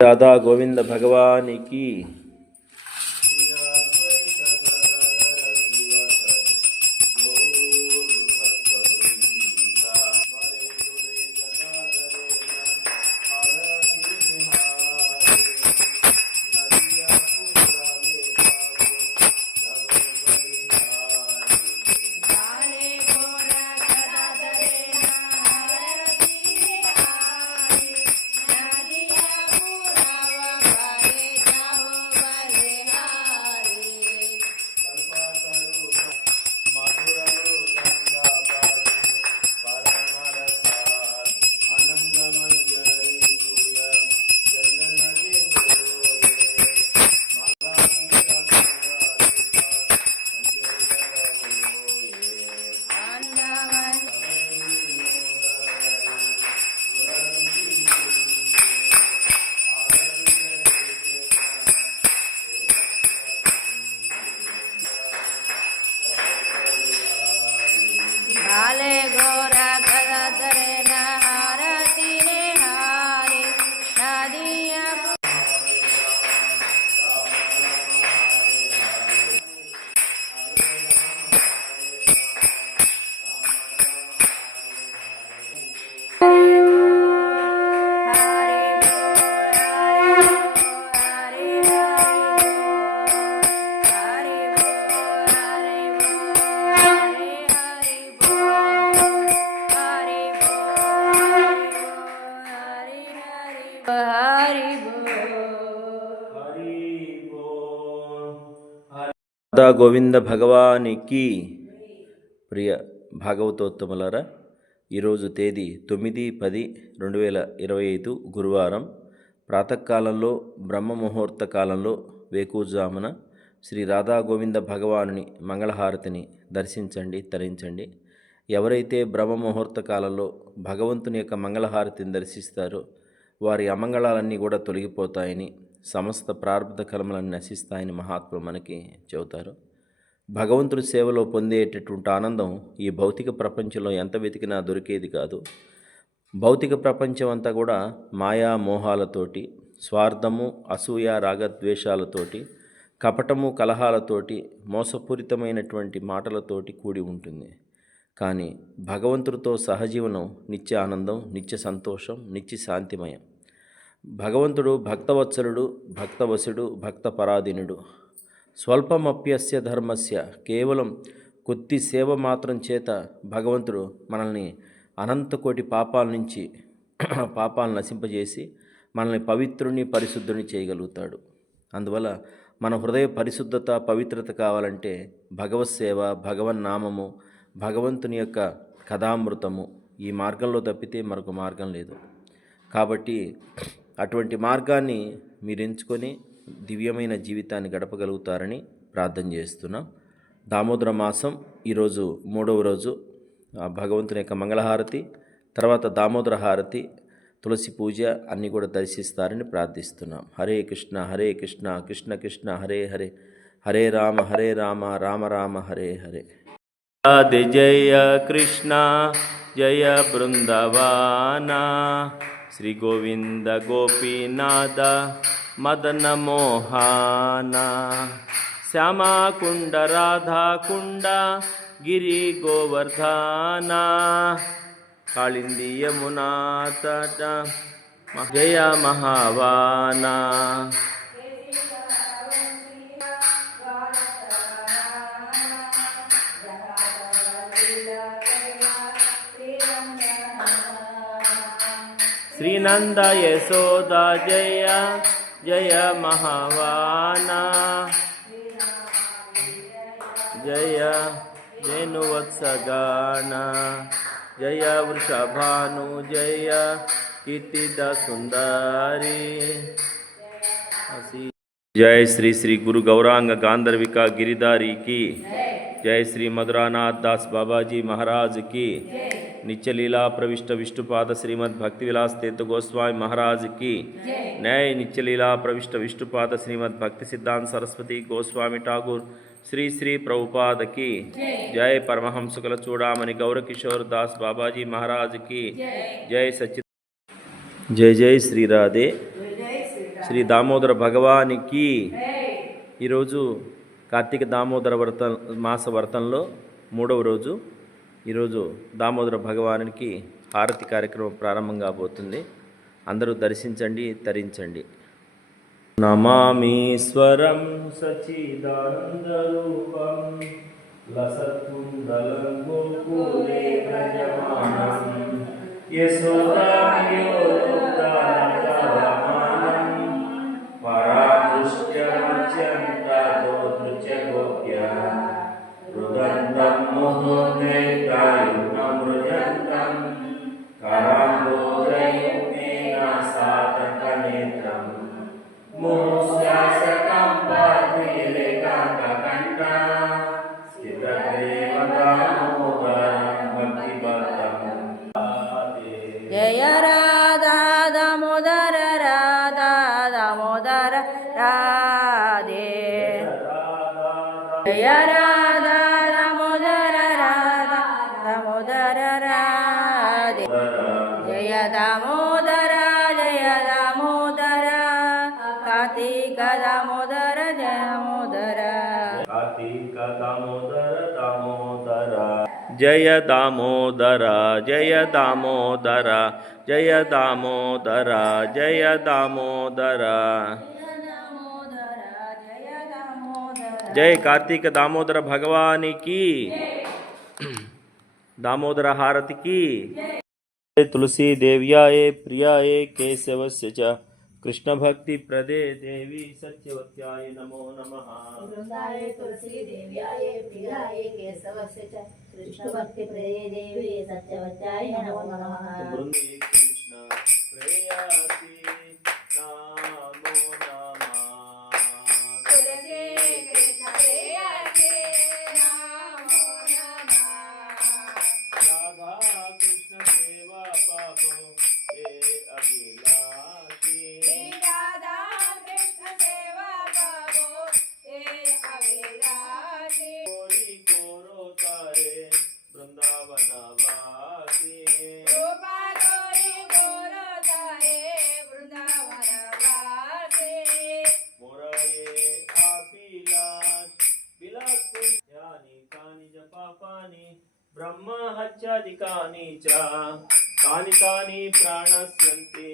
రాధా గోవింద భగవానికి કાલે రాధా గోవింద భగవానికి ప్రియ భాగవతోత్తములారా ఈరోజు తేదీ తొమ్మిది పది రెండు వేల ఇరవై ఐదు గురువారం ప్రాతకాలంలో బ్రహ్మ ముహూర్త కాలంలో వేకుజామున శ్రీ రాధా గోవింద భగవానుని మంగళహారతిని దర్శించండి తరించండి. ఎవరైతే బ్రహ్మ ముహూర్త కాలంలో భగవంతుని యొక్క మంగళహారతిని దర్శిస్తారో వారి అమంగళాలన్నీ కూడా తొలగిపోతాయని సమస్త ప్రారంభ కర్మలన్నీ నశిస్తాయని మహాత్ములు మనకి చెబుతారు. భగవంతుడి సేవలో పొందేటటువంటి ఆనందం ఈ భౌతిక ప్రపంచంలో ఎంత వెతికినా దొరికేది కాదు. భౌతిక ప్రపంచం అంతా కూడా మాయా మోహాలతోటి స్వార్థము అసూయ రాగద్వేషాలతోటి కపటము కలహాలతోటి మోసపూరితమైనటువంటి మాటలతోటి కూడి ఉంటుంది. కానీ భగవంతుడితో సహజీవనం నిత్య ఆనందం నిత్య సంతోషం నిత్య శాంతిమయం. భగవంతుడు భక్తవత్సలుడు భక్తవశుడు భక్తపరాధీనుడు. స్వల్పమప్యస్య ధర్మస్య కేవలం కొద్ది సేవ మాత్రం చేత భగవంతుడు మనల్ని అనంతకోటి పాపాల నుంచి పాపాలను నశింపజేసి మనల్ని పవిత్రుని పరిశుద్ధుని చేయగలుగుతాడు. అందువల్ల మన హృదయ పరిశుద్ధత పవిత్రత కావాలంటే భగవత్ సేవ భగవన్నామము భగవంతుని యొక్క కథామృతము ఈ మార్గంలో తప్పితే మరొక మార్గం లేదు. కాబట్టి అటువంటి మార్గాన్ని మీరు ఎంచుకొని దివ్యమైన జీవితాన్ని గడపగలుగుతారని ప్రార్థన చేస్తున్నాం. దామోదర మాసం ఈరోజు మూడవ రోజు. ఆ భగవంతుని యొక్క మంగళహారతి తర్వాత దామోదర హారతి తులసి పూజ అన్నీ కూడా దర్శిస్తారని ప్రార్థిస్తున్నాం. హరే కృష్ణ హరే కృష్ణ కృష్ణ కృష్ణ హరే హరే. హరే రామ హరే రామ రామ రామ హరే హరే. జయ కృష్ణ జయ బృందవానా. శ్రీ గోవింద గోపీనాథ మదన మోహాన శ్యామాకుండ రాధాకుండ గిరి గోవర్ధన श्रीनंद यशोदा जय जय महावाना। जय वेणुवत्सगाना। जय वृषभानु जय, कीर्तिदा सुंदरी जय श्री श्री गुरु गौरांग गांधर्विका गिरिधारी की। जय श्री मधुरानाथ दास बाबा जी महाराज की। నిత్యలీలా ప్రవిష్ట విష్ణుపాద శ్రీమద్ భక్తివిలాస్ తీర్థ గోస్వామి మహారాజుకి న్యాయ నిత్యలీలా ప్రవిష్ట విష్ణుపాద శ్రీమద్ భక్తి సిద్ధాంత సరస్వతి గోస్వామి ఠాగూర్ శ్రీ శ్రీ ప్రభుపాదకి జయ పరమహంసకుల చూడామని గౌరకిషోర్ దాస్ బాబాజీ మహారాజ్కి జయ సచిత్ జయ జయ శ్రీరాధే శ్రీ దామోదర భగవానికి ఈరోజు కార్తీక దామోదర వ్రత మాస వ్రతంలో మూడవ రోజు ఈరోజు దామోదర భగవానికి హారతి కార్యక్రమం ప్రారంభం కాబోతుంది. అందరూ దర్శించండి తరించండి. నమామీశ్వరం సచిదానందరూపం లసత్కుండలం గోకులే కార్తీక దామోదర దామోదర జయ దామోదర జయ దామోదర జయ దామోదర జయ దామోదర జయ దామోదర జై కార్తీక దామోదర భగవానికి దామోదర హారతికి తులసి దేవ్యాయే ప్రియాయే కేశవస్య कृष्ण भक्ति प्रदे देवी सत्यवत्याय नमो नम। वृंदाय तुलसी केशवस्य च। कृष्ण भक्ति प्रदे देवी सत्यवत्याय नमो नमः। कृष्ण प्रेया पापानि ब्रह्महत्यादिकानि च। तानि तानि प्राणस्यन्ति।